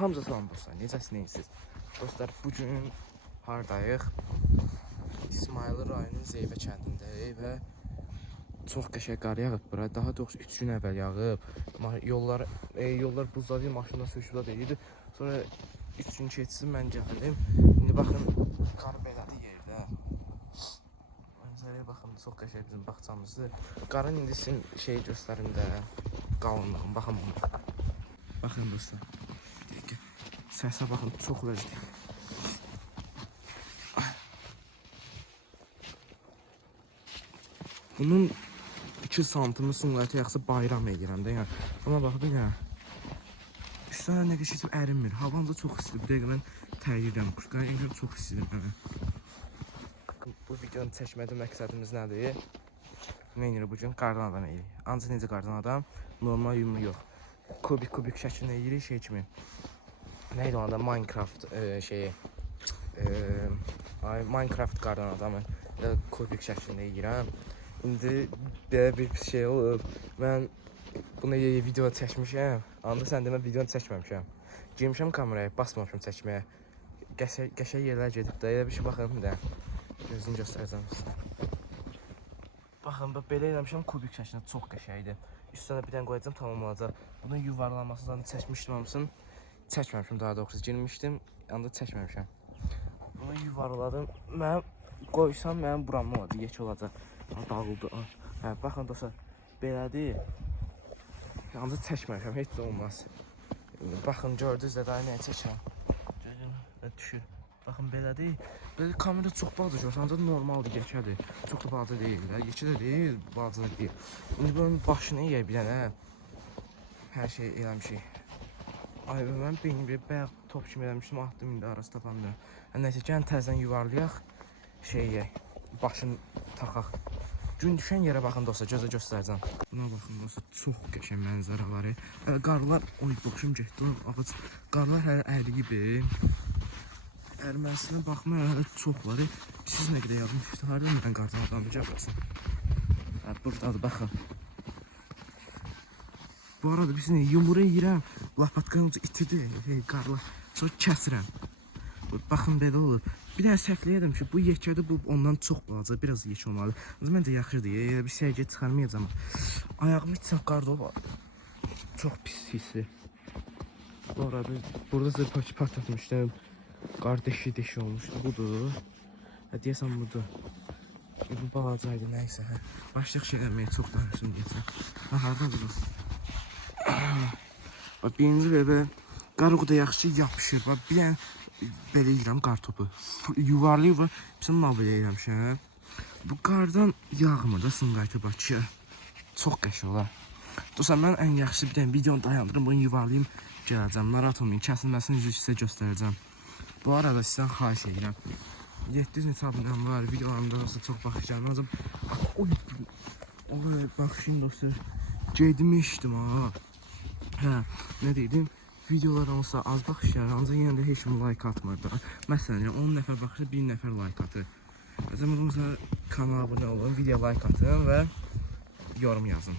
Hamza salam dostlar, necəsiniz? Dostlar, bugün hardayıq? İsmayılı rayonun Zeybə kəndindəyik və çox qəşəng qar yağıb bura. Daha doğrusu 3 gün əvvəl yağıb. Yollar buzladı, maşınla sürüşübdə deyildi. Sonra 3 gün keçsin mən gəldim. İndi baxın, qar belədir yerdə. Mənzərəyə baxın, çox qəşəng bizim bağçamızdır. Qarın indi sizin şeyi göstərim də, qalınlığını, baxın bunu. Baxın dostlar. Səsə baxın, çox ləzzətli. Bunun 2 santımı sünqəti yaxşı bayram edirəm də, yəni. Buna bax bir dənə. Üstünə nə keçib ərinmir. Havanca çox istidir. Bir dəqiqə mən təyyirəm. Quşqaya ingəm çox istidir mənə. Bu videonu çəkmədə məqsədimiz nədir? Nə edirik bugün? Qardan adam eyirik. Ancaq necə qardan adam? Normal yumru yox. Kubik şəklində eyirik, şey kimi. Neydi onda? Minecraft şeyi. Minecraft qardan adamı. Kubik şəklində yeyirəm. İndi belə bir şey olub. Mən buna video çəkmişəm. Anda sən demə videonu çəkməmişəm. Girmişəm kameraya, basmamışam çəkməyə. Qəşəng yerlər gedib də. Elə bir şey baxın bir də. Gözünü göstərəcəm sizə. Baxın, belə eləmişəm kubik şəklində, çox qəşəngdir. Üstünə bir dənə qoyacağam, tamamlanacaq. Bunun yuvarlanmasından çəkmişdim hamısını. Çəkməmişim, daha doğrusu girmişdim, anda çəkməmişəm. Bunu yuvarladım. Mən qoysam mənim buramda olacaq, yekə olacaq. Dağıldı. Hə, baxın dostlar, belədir. Anda çəkməmişəm, heç də olmaz. Baxın, gördünüz də daha nəyə çəkəm. Görün, düşür. Baxın, belədir. Belə kamera çox balaca görürsən, ancaq normaldır, yekədir. Çox da balaca deyil də, yekə də deyil, balaca da deyil. İndi bunun başını yeyək bir dənə. Hər şey eləmişik. Ay, mən beynim bir bayaq top kimi eləmişdim, atdım indi arası tapandım. Nəysə, gəlin təzdən yuvarlayaq, şey yeyək, başını taxaq. Gün düşən yerə baxın dostlar, gözə göstərəcəm. Buna baxın dostlar, çox qəşəng mənzərələri. Qarlar, oy, boşum getdi, ağac. Qarlar hələ əriyib. Ərməsinə baxmayaraq hələ çox var. Siz nə qədər yazmışsınız, harada mən qardan adamı gəlməsin. Buradadır, baxın. Bu arada biz yumru yeyirəm, lapatqanı itidir, qarlar. Sonra kəsirəm. Baxın, belə olur. Bir dənə səhvləyədim ki, bu yekədir, bu ondan çox balaca, biraz yekə olmalı. Məncə yaxşıdır, elə bir sərgiyə çıxarmayacam. Ayağımı içsəm qarda var. Çox pis hissi. Bu arada, burada zırpaki patlatmışdım. Qar deşi olmuşdu, budur. Deyəsən budur. Bu balacaydı, nəysə. Başlıq şey eləməyə çox danışdım deyəsən. Harada budur? Birinci belə qar o da yaxşı yapışır. Bir dənə belə yiyirəm qar topu. Yuvarlayıb və bizim nabilə eləmişəm. Bu qardan yağmır da sınqaytı Bakı. Çox qəşəng olar. Dostlar, mən ən yaxşı bir dənə videonu dayandırım, bunu yuvarlayım, gələcəm. Narahat olmayın, kəsilməsini sizə göstərəcəm. Bu arada sizdən xahiş edirəm. 700 neçə abunəm var, videolarımda olsa çox baxışlarım. Oy, baxışın dostlar, gedmişdim ha. Hə, nə deydim? Videolar olsa az baxışlar, ancaq yenə də heç kim like atmırdı. Məsələn, 10 nəfər baxışda 1 nəfər like atır. Məsələn, kanala abunə olun, video like atın və yorum yazın.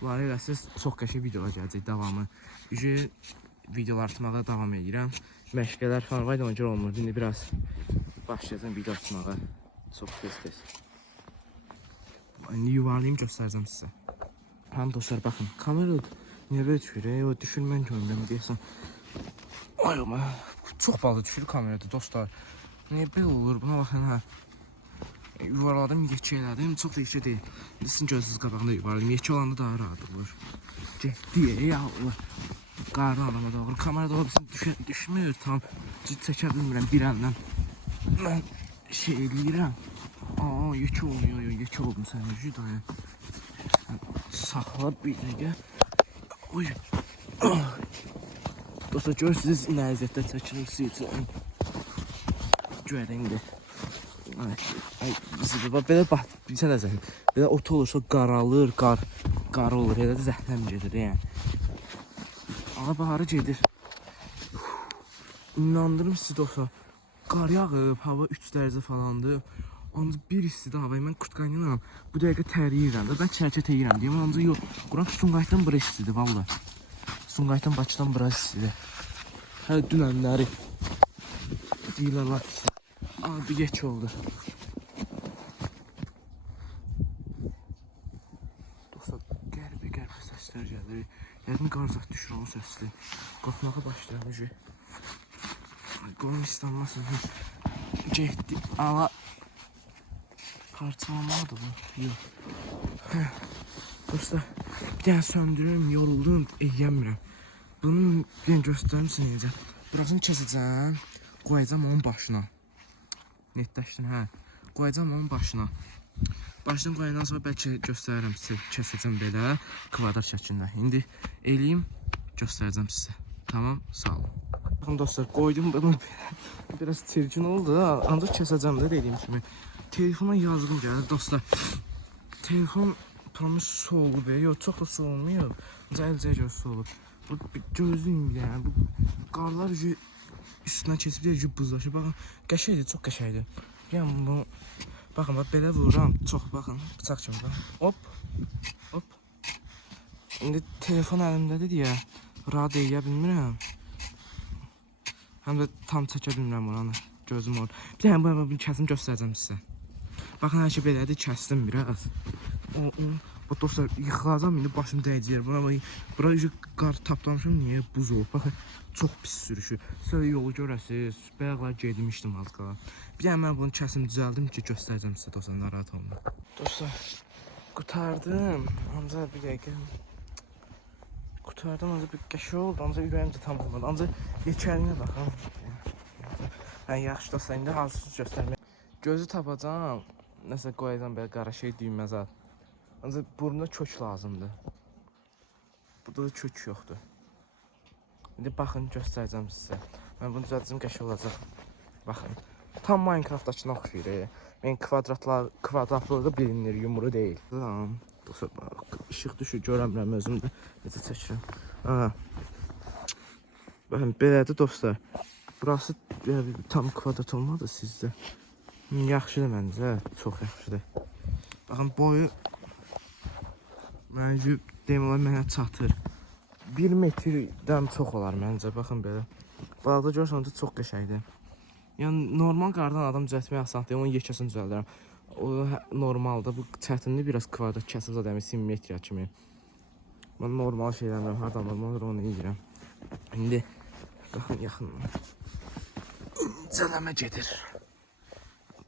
Bunları eləsiniz, çox qəşəng videolar gələcək, davamı. Videolar atmağa davam edirəm. Məşqələr falan var, ona görə olmur. İndi biraz başlayacağım video atmağa. Çox tez. İndi yuvarlayayım, göstərəcəm sizə. Həm dostlar, baxın, kamera niyə belə düşür? O düşür, mən görmürəm deyəsən. Ay, çox balaca düşür kamerada dostlar. Niyə belə olur? Buna baxın, hə. Yuvarladım, yekə elədim, çox da yekə deyil. Sizin gözünüz qabağında yuvarladım. Yekə olanda daha rahat olur. Getdi, ya Allah. Qardan adama doğru. Kamerada olabilirsin, düşmür, tam çəkə bilmirəm bir əllə. Mən şey eləyirəm. Yekə olmuyor, yekə oldum sən, dayı. Saxla bir dəqiqə. Oy. Dostlar, görürsünüz, nə əziyyətdə çəkirim sizə. Görək indi. Belə bax, bilsən əzəlim. Belə otu olursa qaralır, qar olur, elə də zəhləm gedir, yəni. Ağa baharı gedir. İnandırım sizi dostlar. Qar yağıb, hava 3 dərəcə falandır. Ancaq bir istidir havayı. Mən kurtqayla bu dəqiqə təriyirəm də. Ben hərəkət edirəm deyəm. Ancaq yox. Quran Sumqayıtdan bura istidir valla. Sumqayıtdan Bakıdan bura istidir. Hələ dünənləri deyirlər var ki, adı geç oldu. Dostlar, qəribə səslər gəlir. Yəqin qarzaq düşür onun səsli. Qalxmağa başlamış. Qolum istanmasın. Getdi. Ala parçalamadı bu. Yox. Dostlar, bir dənə söndürürüm, yoruldum, yeyəmirəm. Bunu bir dənə göstərim sizə necə. Burasını kəsəcəm, qoyacam onun başına. Netləşdin, hə? Qoyacam onun başına. Başdan qoyandan sonra bəlkə göstərirəm sizə, kəsəcəm belə kvadrat şəklində. İndi eləyim, göstərəcəm sizə. Tamam, sağ olun. Baxın dostlar, qoydum bunu belə. Biraz çirkin oldu, ancaq kəsəcəm də dediyim kimi. Telefona yazığım gəlir dostlar. Telefon promis su olub, yox çox da su olmuyor. Cəlcəyə görə su olub. Bu gözlüyüm yəni, bu qarlar üstündən keçib deyir ki, buzlaşır. Baxın, qəşəkdir, çox qəşəkdir. Yəni bu, baxın, belə vururam, çox baxın, bıçaq kimi baxın. Hop, hop. İndi telefon əlimdədir deyə, rahat eyə bilmirəm. Həm də tam çəkə bilmirəm oranı, gözüm olur. Bir dənə bunu kəsim göstərəcəm sizə. Baxın, hər şey belədir, kəsdim biraz. O dostlar, yıxılacam, indi başım dəyəcək. Bura qar tapdamışım, niyə buz olub? Baxın, çox pis sürüşür. Sonra yolu görəsiniz, bayaqlar gedmişdim az qala. Bir dənə mən bunu kəsim düzəldim ki, göstərəcəm sizə dostlar, narahat olma. Dostlar, qutardım, ancaq bir dəqiqə. Qutardım, ancaq bir qəşə oldu, ancaq ürəyimcə tam olmadı. Ancaq yekəlinə baxın. Hə, yaxşı dostlar, indi hazırsız göstərmək. Gözü tapacam, nəsə qoyacam belə qara şey düyməzə. Ancaq burnuna kök lazımdır. Burada da kök yoxdur. İndi baxın, göstərəcəm sizə. Mən bunu düzəltəcəm, qəşəng olacaq. Baxın, tam Minecraft'dakına oxşuyur. Mən kvadratları da bilinir, yumru deyil. Dostlar, işıq düşür, görəmirəm özümdə. Necə çəkirəm. Baxın, belədir dostlar. Burası tam kvadrat olmadı sizdə. Yaxşıdır məncə, çox yaxşıdır. Baxın, boyu məncə deyim olar mənə çatır. 1 metrdən çox olar məncə, baxın belə. Balada görürsənsə çox qəşəngdir. Yəni normal qardan adam düzəltmək asandır, onun yekəsini düzəldirəm. O normaldır, bu çətinlik biraz kvadrat kəsib zadəmi simmetriya kimi. Mən normal şeylərəm, hardan normal onu yeyirəm. İndi baxın yaxından. İncələmə gedir.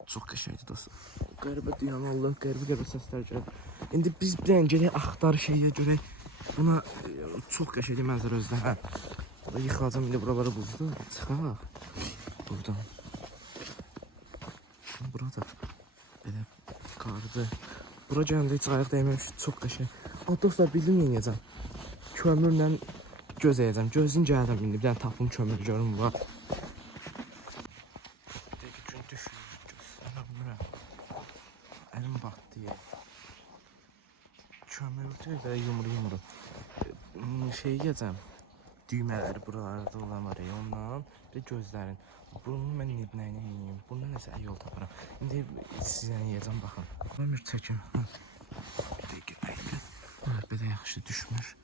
Çox qəşəngdir dostlar. Qəribə dünyalar, qəribə səslər gəlir. İndi biz bir dənə gələk axtar şeyə görək. Buna çox qəşəngdir mənzərə özdə. Hə. Yıxılacam indi buraları buzdu. Çıxaq. Buradan. Burada belə qardı. Bura gələndə heç ayaq dəyməmiş, çox qəşəng. Dostlar, bildim yeyəcəm. Kömürlə göz yeyəcəm. Gözün gəldim indi. Bir dənə tapım kömür görüm var. Əlim batdı ya. Kömürdür və yumru. Şey yiyəcəm. Düymələri buralarda olan var ya, ondan və gözlərin. Bunu mən nəyinə yiyeyim? Bundan nəsə yol taparam. İndi sizə yiyəcəm, baxın. Ömür çəkim. Bir dəqiqə. Belə yaxşı düşmür.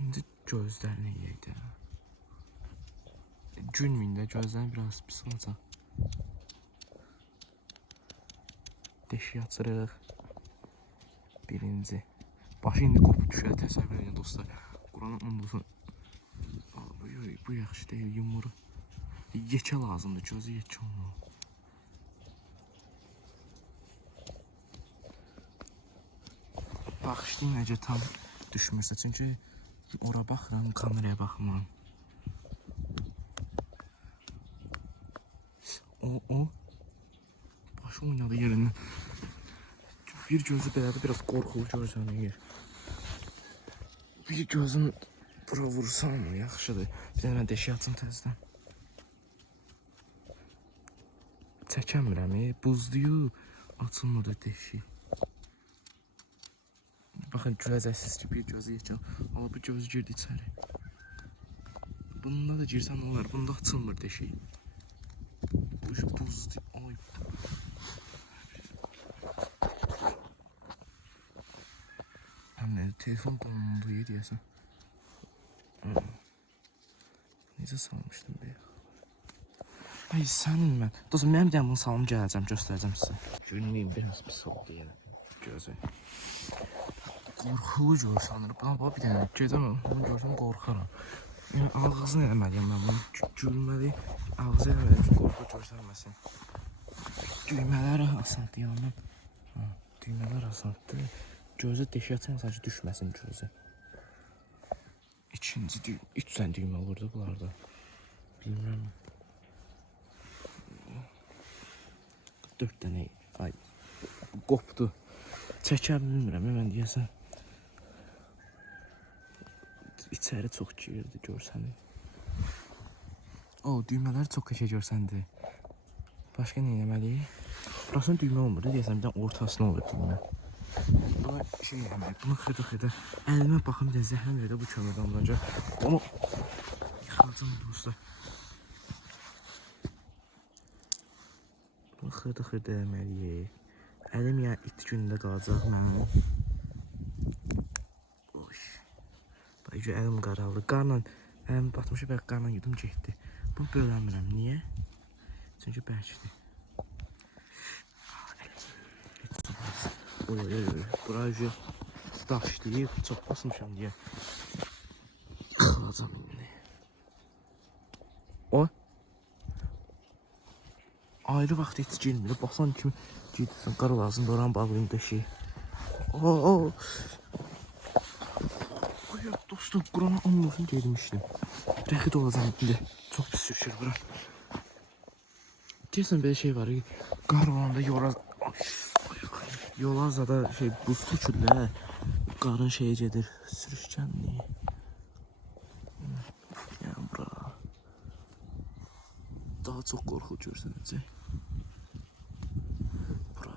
İndi gözlərini yiyəydi. Gülməyin də, gözlərini biraz pis olacaq. Deşiyi açırıq. Birinci. Başı indi qopub düşər, təsəvvür edin dostlar. Quranın onlusu. Bu yaxşı deyil, yumru. Yekə lazımdır, gözü yekə olmalı. Baxışlayın necə tam düşmürsə, çünki ora baxıram, kameraya baxmıram. O. Başı oynadı yerindən. Bir gözü belədir, biraz qorxulu görsənir. Bir gözün bura vursam yaxşıdır. Bir dənə mən deşik açım təzədən. Çəkəmirəm, buzluyub, açılmır da deşik. Baxın, görəcəksiniz ki, bir gözü yekən. Amma bu gözü girdi içəri. Bunda da girsən olar, bunda açılmır deşik. Bu buzlu, ay. Telefon dondu deyəsən. necə salmışdım be. Ay sənin mən. Dostum mənim də bunu salım gələcəm, göstərəcəm sizə. Günlüyüm biraz pis oldu ya. Gözü. Qorxulu görsən. Buna bir dənə gedəm, bunu görsəm qorxaram. Yəni ağzını eləməliyəm mən bunu. Gülməli ağzı eləməliyəm ki, qorxu görsənməsin. Düymələr asandır yandan. Düymələr asandır. Gözü deşəcən sadəcə düşməsin gözü. İkinci düymə, 3 dənə düymə olurdu bunlarda. Bilmirəm. 4 dənə. Ay, qopdu. Çəkə bilmirəm, mən deyəsən. İçəri çox girdi, görsəndi. O, düymələr çox qəşəng görsəndi. Başqa nə eləməliyik? Burasının düymə olmurdu, deyəsən bir dənə ortasına olur düymə. Buna şey eləməliyik, bunu xırda. Əlimə baxım, bir də zəhləm verdə bu kömürdən olacaq. Onu yıxalacam dostlar. Bunu xırda eləməliyik. Əlim ya it günündə qalacaq mənim. Bax, əlim qaraldı. Qarla, əlim batmışı və qarla yudum getdi. Bunu böləmirəm. Niyə? Çünki bərkdir. Bura daşlayıb, çox basmışam deyə. Yıxılacam indi. O? Ayrı vaxt heç girmir. Basan kimi girdirsən, qara lazımdır, oranı bağlayım döşeyi. O. Dostum, Qurana anlasın gedmişdim. Rəxid olacam indi. Çox pis sürüşür bura. Deyəsən belə şey var. Qar olanda Yolazada şey buz tökürlər. Qarın şeyə gedir. Sürüşkənliyi. Yəni bura. Daha çox qorxu görsənəcək. Bura.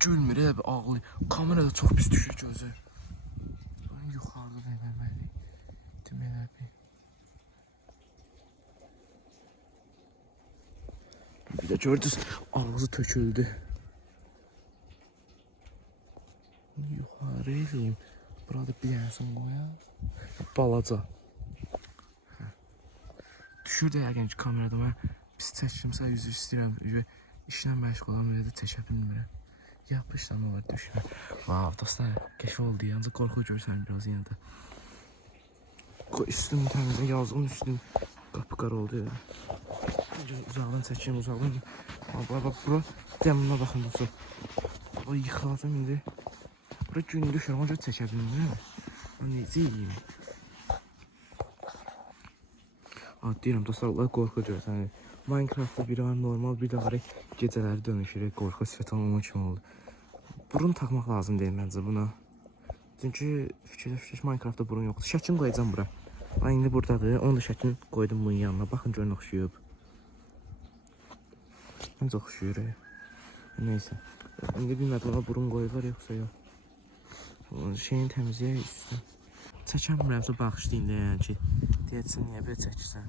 Gülmür elə bir ağlayır. Kamerada çox pis düşür gözü. Yuxarıda da eləməli. Deməli bir. Bir də gördünüz, ağzı töküldü. Yuxarı eləyim. Burada bir dənəsini qoyaq. Balaca. Düşür də yəqin ki, kamerada mən pis çəkimsə üzr istəyirəm. İşlə məşğul olan belə də çəkə bilmirəm. Yapışdan olar düşmür. Vav dostlar, qəşəng oldu. Yalnız qorxu görsən biraz yenə də. Üstüm təmizlə, yazığın üstüm qapqara oldu ya. Uzaqdan çəkeyim, uzaqdan. Bax, bura dəminə baxın dostlar. Bax, yıxılacam indi. Bura gün düşür, ona görə çəkə bilmirəm. Necə yiyeyim? Deyirəm dostlar, onlar qorxu görsən. Minecraftda biri var normal, bir də var gecələri dönüşür, qorxu sifət olmamaq kimi oldu. Burun taxmaq lazım deyil məncə buna. Çünki fikirləşmiş Minecraftda burun yoxdur. Şəkil qoyacam bura. Bax, indi buradadır. Onu da şəkil qoydum bunun yanına. Baxın görün oxşuyub. Məncə oxşuyur. Neysə. İndi bilmədim ona burun qoyurlar yoxsa yox. Şeyini təmizləyək üstdən. Çəkəmirəmsə bağışlayın deyən ki, deyəcəksən niyə belə çəkirsən?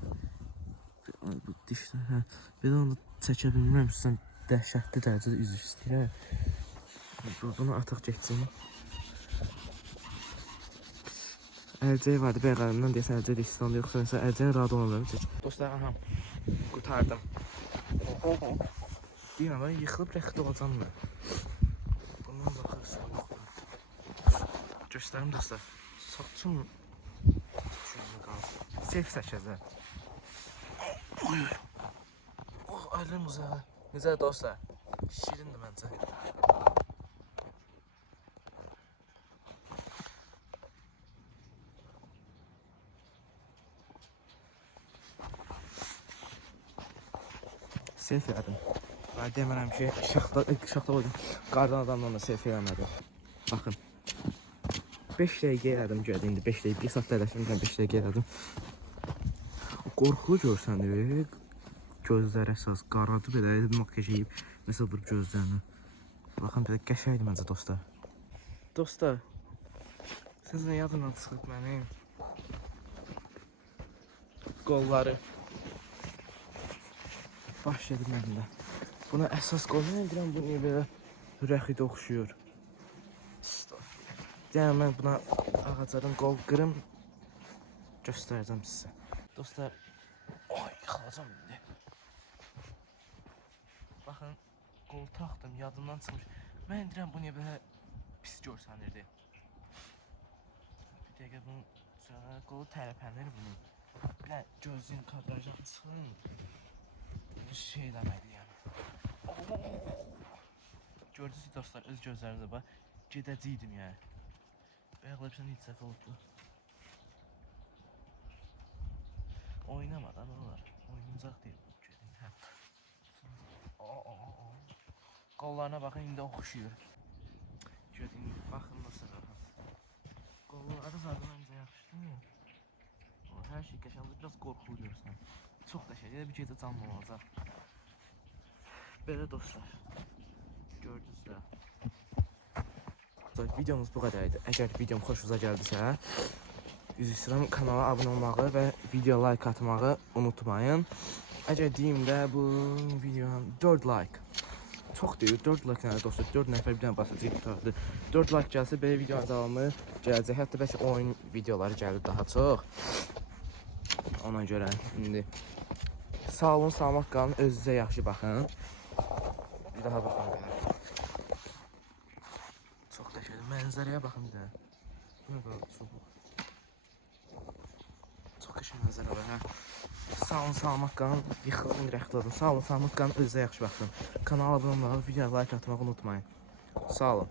Bu dişlər, hə. Belə onu çəkə bilmirəmsə dəhşətli dərəcədə üzr istəyirəm. Bunu ataq geçsin. Əlcək vardı, bəqəlimdən deyəsən əlcək də İslamda yoxsa nəsə əlcəyin rahat olmalarını çək. Dostlar, aha, qutardım. Deyirəm, ben yıxılıb rəxid olacam mən. Bundan baxırsan yoxdur. Göstərim dostlar. Saçım seyf çəkəcəm. Oh, əlim uzağa. Necə dostlar? Şirindir məncə. Seyf elədim. Demərəm ki, şaxta qoydum. Qardan adamdan da seyf eləmədim. Baxın. 5 dəqiqə elədim gəldi indi. 5 dəqiqə, 1 saat ələşmişəm, 5 dəqiqə elədim. Qorxulu görsəndir. Gözlər əsas qaradı belə makyaj yeyib. Nəsə vurub gözlərini. Baxın belə qəşəngdir məncə dostlar. Dostlar, siz nə yadından çıxıb mənim? Qolları. Baş yedim məndə. Buna əsas qol, mən deyirəm bu niyə belə rəxidə oxşuyur. Yəni mən buna ağacların qol qırım göstərəcəm sizə. Dostlar, oy, yıxılacam indi. Baxın, qol taxdım, yadımdan çıxmış. Mən deyirəm bu niyə belə pis görsənirdi. Bir dəqiqə bunun sonra qolu tərpənir bunun. Bir də gözlüyün kadrajdan çıxın. Bu şey eləməli yəni. Gördünüz dostlar, öz gözlərinizə bax. Gedəcəydim yəni. Bayaqlar heç səfə oldu. Oynamadan olar. Oynayacaq deyil bu gedin. Hə. Qollarına baxın, indi oxşuyur. Gedin, baxın nasıl rahat. Qolları zaten məncə yaxşıdır. Hər şey qəşəngdir, biraz qorxulu görürsən. Çox qəşəngdir, bir gecə canlı olacaq. Belə dostlar. Gördünüz də. Videomuz bu qədər idi. Əgər videom xoşunuza gəldisə, üzr istəyirəm, kanala abunə olmağı və video like atmağı unutmayın. Əgər deyim də bu videoya 4 like. Çox deyir, 4 like nədir dostlar? 4 nəfər bir dənə basacaq tutardı. 4 like gəlsə belə videonun davamı gələcək. Hətta bəlkə oyun videoları gəlir daha çox. Ona görə indi sağ olun, salamat qalın, özünüzə yaxşı baxın. Bir daha baxın belə. Çox qəşəngdir. Mənzərəyə baxın bir də. Bu nə qədər çox. Çox qəşəng mənzərə var, hə. Sağ olun, salamat qalın. Yıxılın, rəxtladın. Sağ olun, salamat qalın, özünüzə yaxşı baxın. Kanala abunə olmağı, videoya like atmağı unutmayın. Sağ olun.